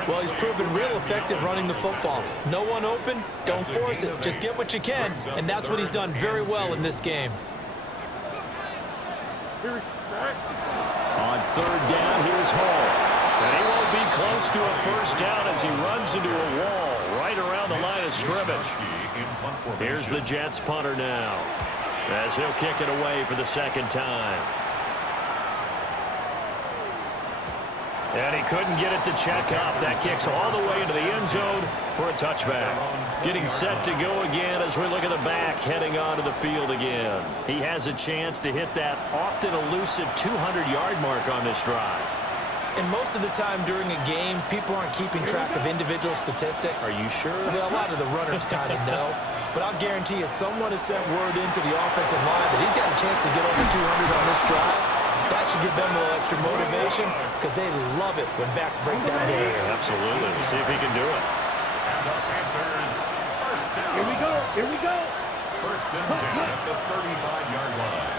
Well, he's proven real effective running the football. No one open, don't force it. Just get what you can, and that's what he's done very well in this game. On third down, here's Hall. And he won't be close to a first down as he runs into a wall right around the line of scrimmage. Here's the Jets punter now as he'll kick it away for the second time. And he couldn't get it to check up. That kicks all the way into the end zone for a touchback. Getting set to go again as we look at the back heading onto the field again. He has a chance to hit that often elusive 200-yard mark on this drive. And most of the time during a game, people aren't keeping track of individual statistics. Are you sure? Well, a lot of the runners kind of know. But I'll guarantee you someone has sent word into the offensive line that he's got a chance to get over 200 on this drive. That should give them a little extra motivation because they love it when backs break that barrier. Absolutely. Let's see if he can do it. And the Panthers, first down. Here we go. Here we go. First and 10 at the 35-yard line.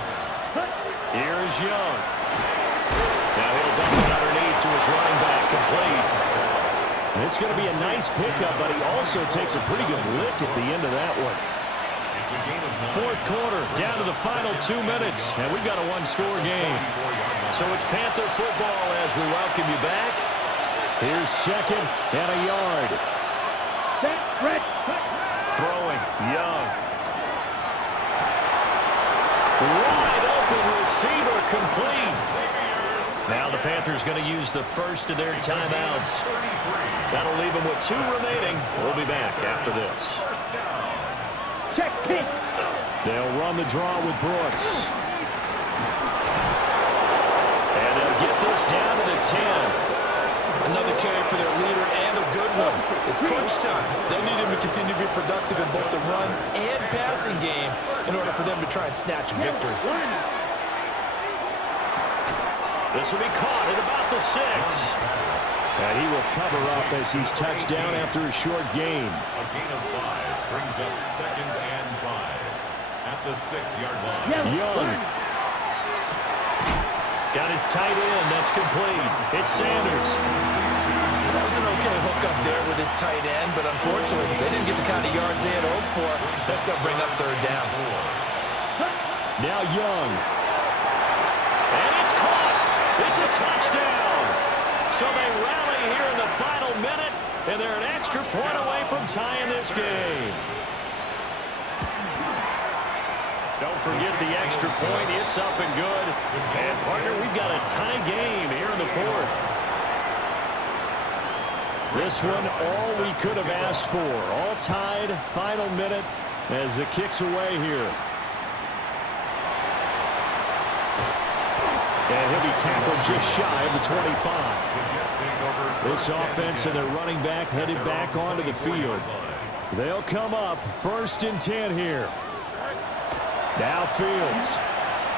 Here's Young. Now he'll dump it underneath to his running back, complete. And it's going to be a nice pickup, but he also takes a pretty good lick at the end of that one. It's a game of 9. Fourth quarter, down to the final 2 minutes, and we've got a one-score game. So it's Panther football as we welcome you back. Here's second and a yard. Set, red, cut. Throwing, Young. Wide open receiver, complete. Now the Panthers going to use the first of their timeouts. That'll leave them with 2 remaining. We'll be back after this. Check, kick. They'll run the draw with Brooks. And they'll get this down to the 10. Another carry for their leader and a good one. It's crunch time. They'll need him to continue to be productive in both the run and passing game in order for them to try and snatch a victory. This will be caught at about the 6. And he will cover up as he's touched down after a short gain. A gain of 5 brings up second and 5 at the 6-yard line. Young. Got his tight end. That's complete. It's Sanders. That was an okay hook up there with his tight end, but unfortunately, they didn't get the kind of yards they had hoped for. That's going to bring up third down. Now Young. And it's caught. It's a touchdown. So they rally here in the final minute, and they're an extra point away from tying this game. Don't forget the extra point. It's up and good. And, partner, we've got a tie game here in the fourth. This one, all we could have asked for. All tied, final minute as it kicks away here. And he'll be tackled just shy of the 25. This offense and their running back headed back onto the field. They'll come up first and 10 here. Now Fields.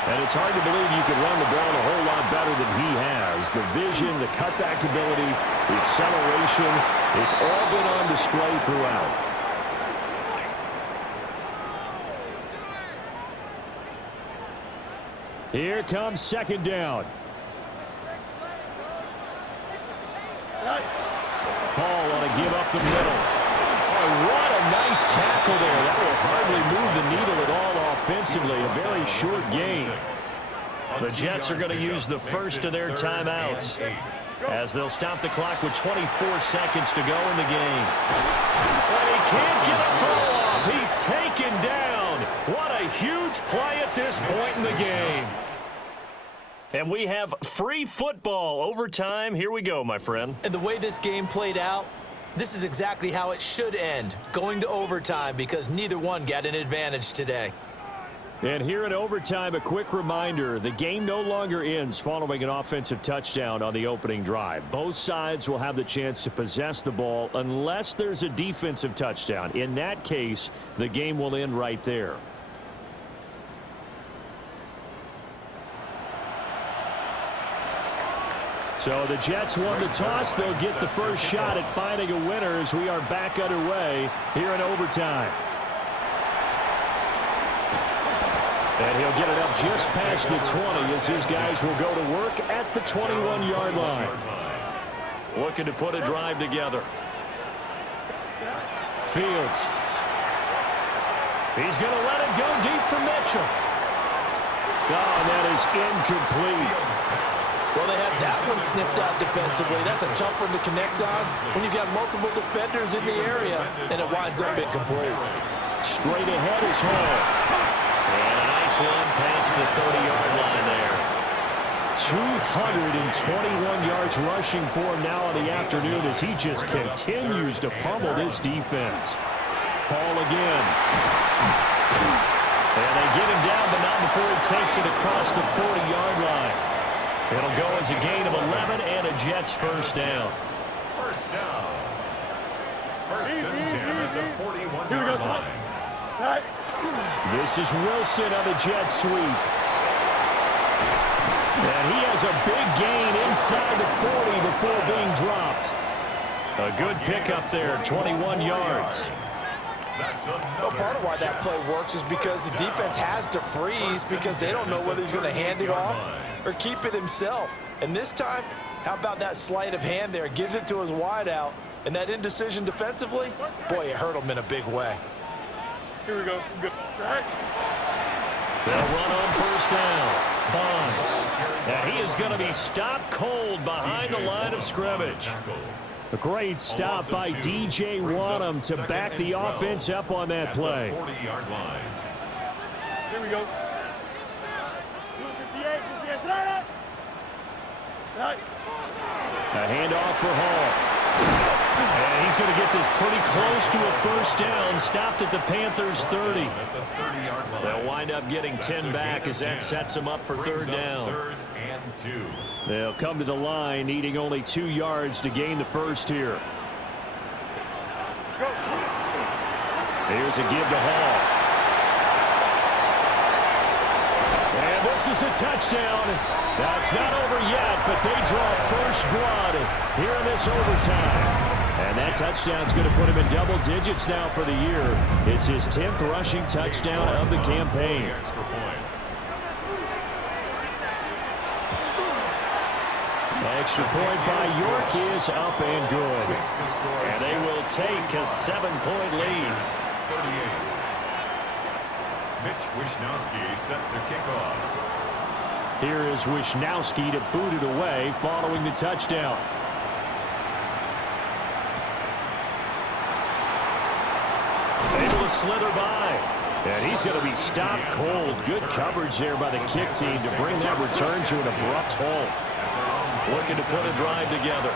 And it's hard to believe you can run the ball a whole lot better than he has. The vision, the cutback ability, the acceleration, it's all been on display throughout. Here comes second down. Hall want to give up the middle. Oh, what a nice tackle there. That will hardly move the needle at all offensively. A very short game. The Jets are going to use the first of their timeouts as they'll stop the clock with 24 seconds to go in the game. But he can't get a throw off. He's taken down. What a huge play at this point in the game. And we have free football overtime. Here we go, my friend. And the way this game played out, this is exactly how it should end, going to overtime, because neither one got an advantage today. And here in overtime, a quick reminder, the game no longer ends following an offensive touchdown on the opening drive. Both sides will have the chance to possess the ball unless there's a defensive touchdown. In that case, the game will end right there. So the Jets won the toss. They'll get the first shot at finding a winner as we are back underway here in overtime. And he'll get it up just past the 20 as his guys will go to work at the 21-yard line. Looking to put a drive together. Fields. He's going to let it go deep for Mitchell. Oh, that is incomplete. Well, they had that one snipped out defensively. That's a tough one to connect on when you got multiple defenders in the area, and it winds up incomplete. Straight ahead is Hall. And a nice one past the 30-yard line there. 221 yards rushing for him now in the afternoon as he just continues to pummel this defense. Hall again. And they get him down, but not before he takes it across the 40-yard line. It'll go as a gain of 11 and a Jets first down. First down. First and 10 at the 41-yard line. This is Wilson on the jet sweep. And he has a big gain inside the 40 before being dropped. A good pickup there, 21 yards. Well, part of why that play works is because the defense has to freeze because they don't know whether he's going to hand it off or keep it himself. And this time, how about that sleight of hand there? Gives it to his wideout. And that indecision defensively, boy, it hurt him in a big way. Here we go. Good. Right. They'll run on first down. Bond. And he is going to be stopped cold behind the line of scrimmage. A great stop by DJ Wanham to back the offense up on that play. 40-yard line. Here we go. EP.8. Right. A handoff for Hall. And he's going to get this pretty close to a first down. Stopped at the Panthers' 30. They'll wind up getting 10 back as that sets them up for third down. Third and 2. They'll come to the line needing only 2 yards to gain the first here. Here's a give to Hall. And this is a touchdown. That's not over yet, but they draw first blood here in this overtime. And that touchdown's going to put him in double digits now for the year. It's his 10th rushing touchdown of the campaign. Extra point by York is up and good. And they will take a 7-point lead. 38. Mitch Wishnowsky set to kick off. Here is Wishnowsky to boot it away following the touchdown. Able to slither by. And he's going to be stopped cold. Good coverage there by the kick team to bring that return to an abrupt halt. Looking to put a drive together.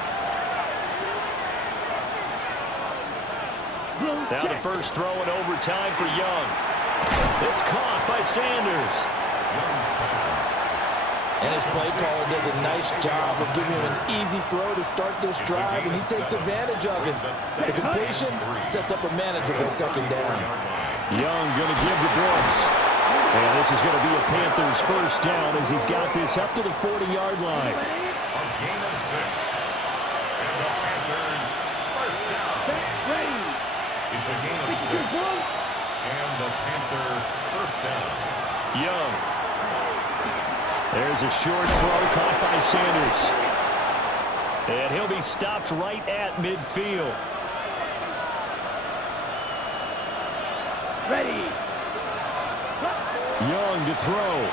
Now the first throw in overtime for Young. It's caught by Sanders. And his play caller does a nice job of giving him an easy throw to start this drive, and he takes advantage of it. The completion sets up a manageable second down. Young going to give to Brooks. And this is going to be a Panthers first down as he's got this up to the 40-yard line. A gain of 6. And the Panthers first down. It's a gain of 6. And the Panther first down. Young. There's a short throw caught by Sanders. And he'll be stopped right at midfield. Ready. Young to throw.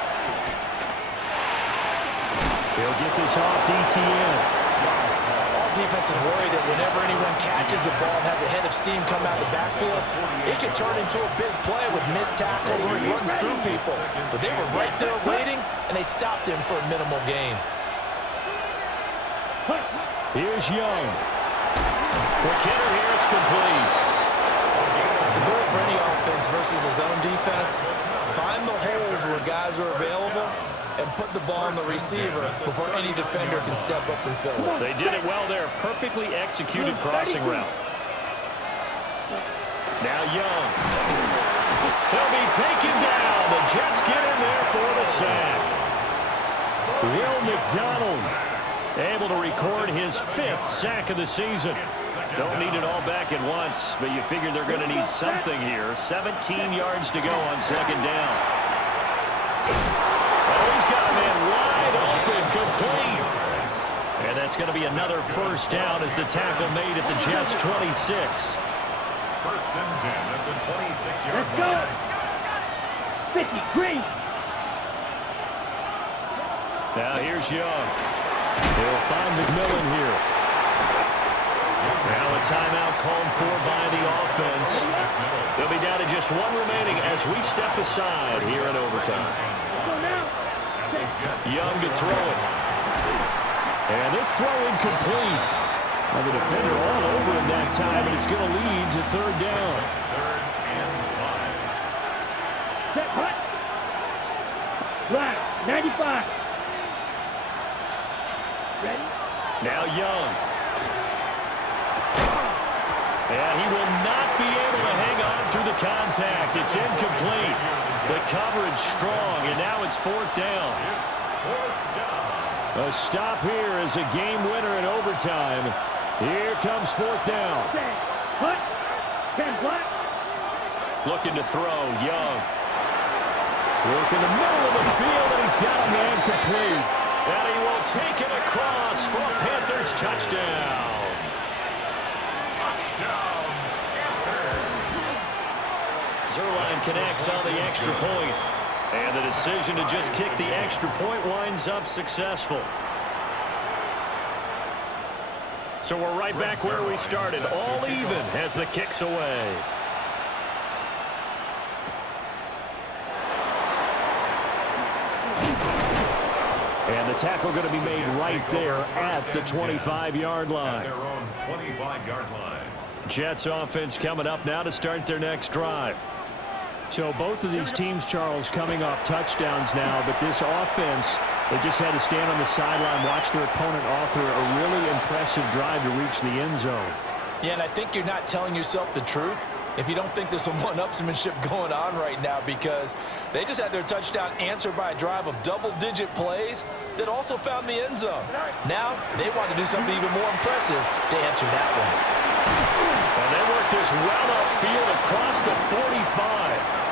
He'll get this off DTN. All defense is worried that whenever anyone catches the ball and has a head of steam come out of the backfield, it can turn into a big play with missed tackles or he runs through people. But they were right there waiting, and they stopped him for a minimal gain. Here's Young. Quick hitter here, it's complete. The goal for any offense versus his own defense, find the holes where guys are available and put the ball on the receiver before any defender can step up and fill it. They did it well there. Perfectly executed crossing route. Now Young. He'll be taken down. The Jets get in there for the sack. Will McDonald Able to record his 5th sack of the season. Don't need it all back at once, but you figure they're going to need something here. 17 yards to go on 2nd down. Oh, he's got a man wide open, complete. And that's going to be another 1st down as the tackle made at the Jets' 26. 1st and 10 at the 26-yard Let's go. line. 53. Now here's Young. He'll find McMillan here. Now a timeout called for by the offense. They'll be down to just 1 remaining as we step aside here in overtime. Young to throw it. And this throw incomplete. Now the defender all over him that time, and it's going to lead to 3rd down. 3rd and 5. Set, hut. Black, 95. Ready? Now Young. And he will not be able to hang on through the contact. It's incomplete. The coverage strong, and now it's 4th down. It's 4th down. A stop here is a game winner in overtime. Here comes 4th down. Set, hut. 10 black. Looking to throw, Young. Working the middle of the field, and he's got a man complete. And he will take it across for a Panthers touchdown. Touchdown, Panthers. Zerline connects on the extra point. And the decision to just kick the extra point winds up successful. So we're right back where we started, all even as the kick's away. And the tackle going to be made right there at the 25-yard line. At their own 25-yard line. Jets offense coming up now to start their next drive. So both of these teams, Charles, coming off touchdowns now, but this offense, they just had to stand on the sideline, watch their opponent author a really impressive drive to reach the end zone. Yeah, and I think you're not telling yourself the truth if you don't think there's some one-upsmanship going on right now, because they just had their touchdown answered by a drive of double-digit plays that also found the end zone. Now they want to do something even more impressive to answer that one. And they work this well upfield across the 45.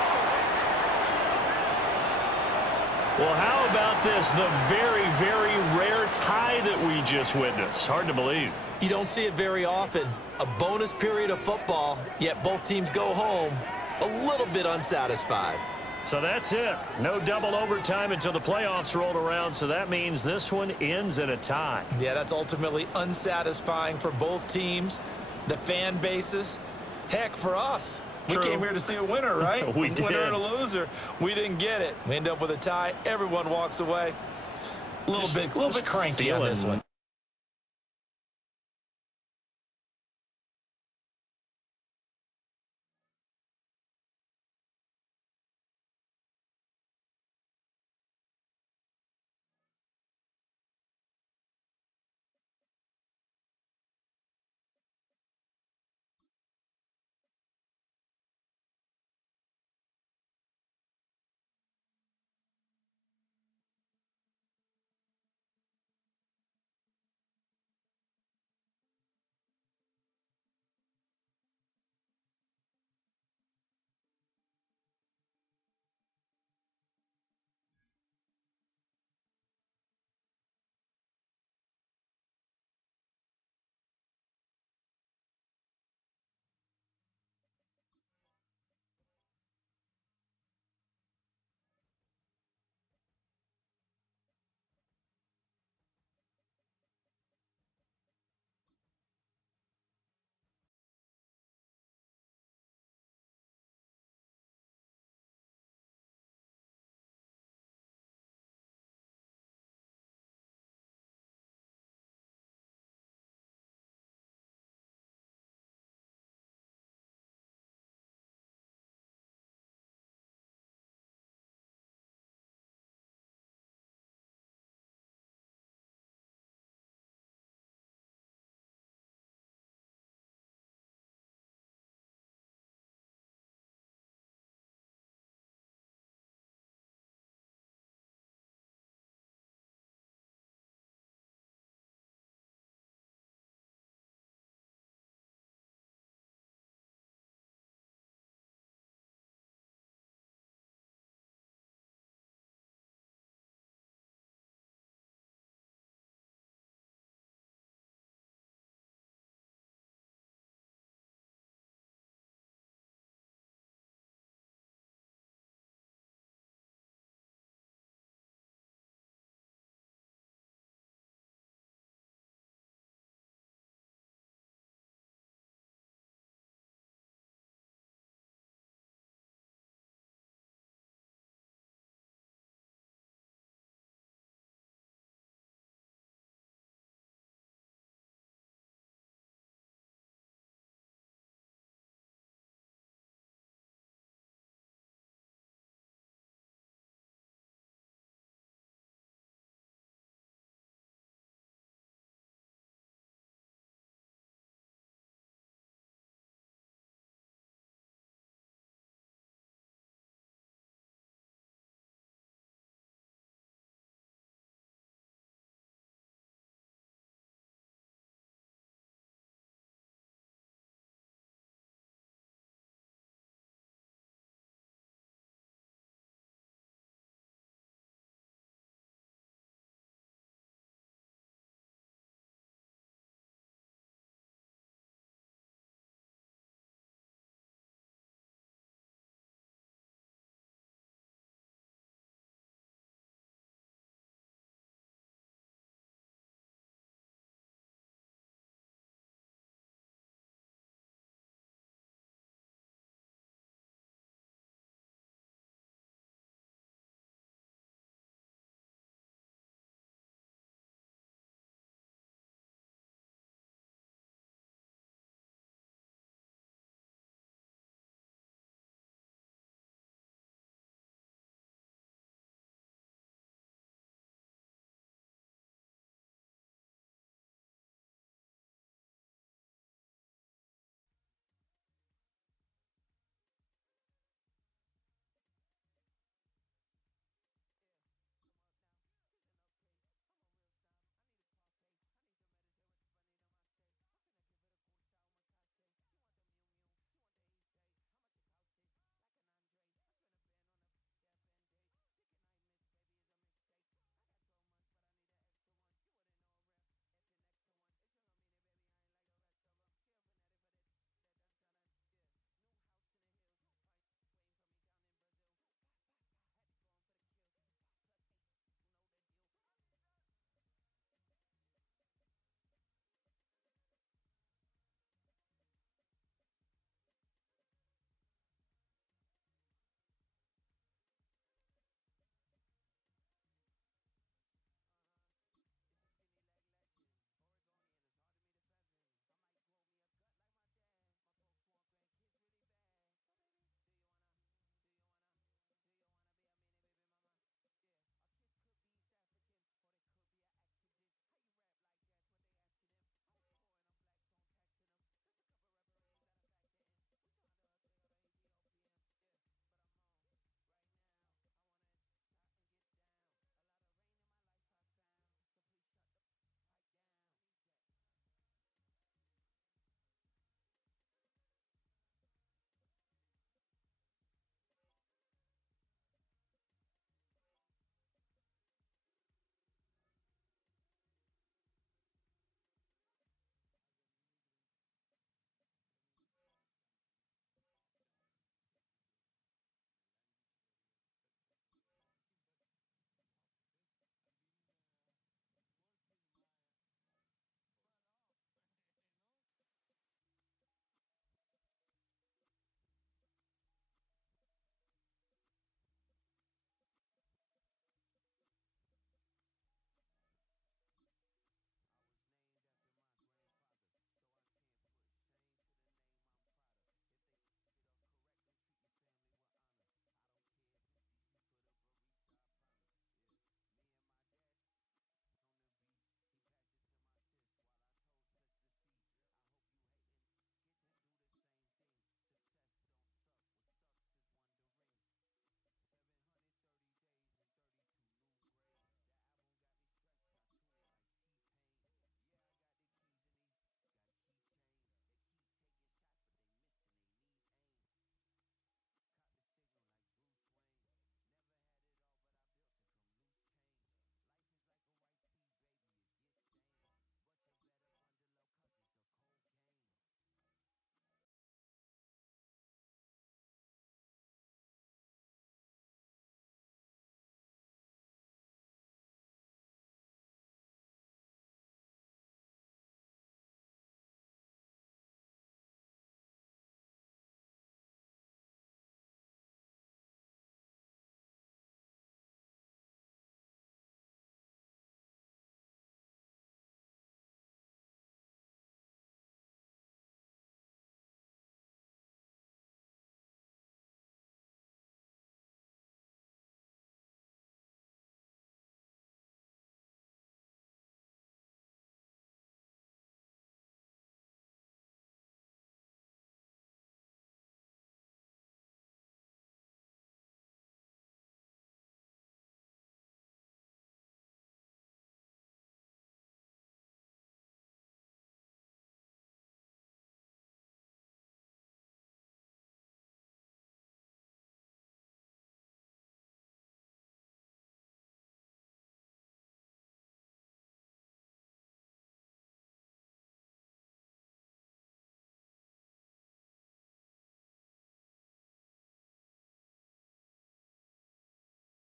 Well, how about this? The very, very rare tie that we just witnessed. Hard to believe. You don't see it very often. A bonus period of football, yet both teams go home a little bit unsatisfied. So that's it. No double overtime until the playoffs rolled around, so that means this one ends in a tie. Yeah, that's ultimately unsatisfying for both teams, the fan bases. Heck, for us. True. We came here to see a winner, right? We did. Winner and a loser. We didn't get it. We end up with a tie. Everyone walks away. A little bit cranky on this one.